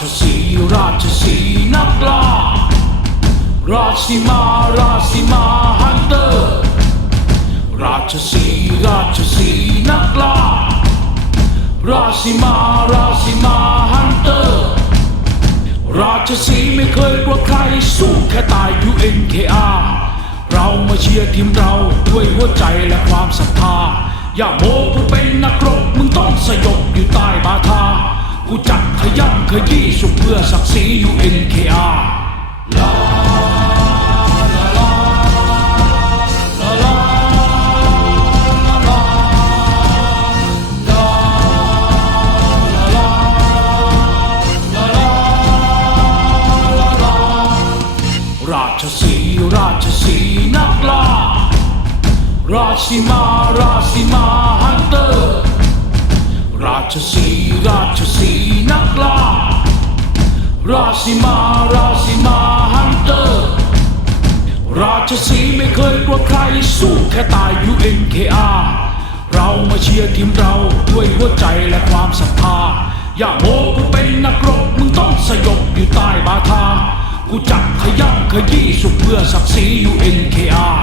ชสีราชสีนักล่าราชสีมาราชสีมาฮันเตอร์ ราชสีราชสีนักล่าราชสีมาราชสีมาฮันเตอร์ ราชสีไม่เคยกลัวใครสู้แค่ตาย UNKR เรามาเชียร์ทีมเราด้วยหัวใจและความศรัทธา อย่าโม้กูเป็นนักรบมึงต้องสยบอยู่ใต้บาทากูจัด ย่ำขยี้สุขเพื่อศักดิ์ศรี UNKR ราชสีราชสีนักล่าราชิมาราชิมาฮันเตอร์ ชสีราชสีนักล่าราชิมาราชิมาฮันเตอร์ ราชสีไม่เคยกลัวใครสู้แค่ตาย UNKR เรามาเชียร์ทีมเราด้วยหัวใจและความศรัทธาอย่าโมกูเป็นนักรบมึงต้องสยบอยู่ใต้บาทากูจัดขย่ำขยี้สุขเพื่อศักดิ์ศรี UNKR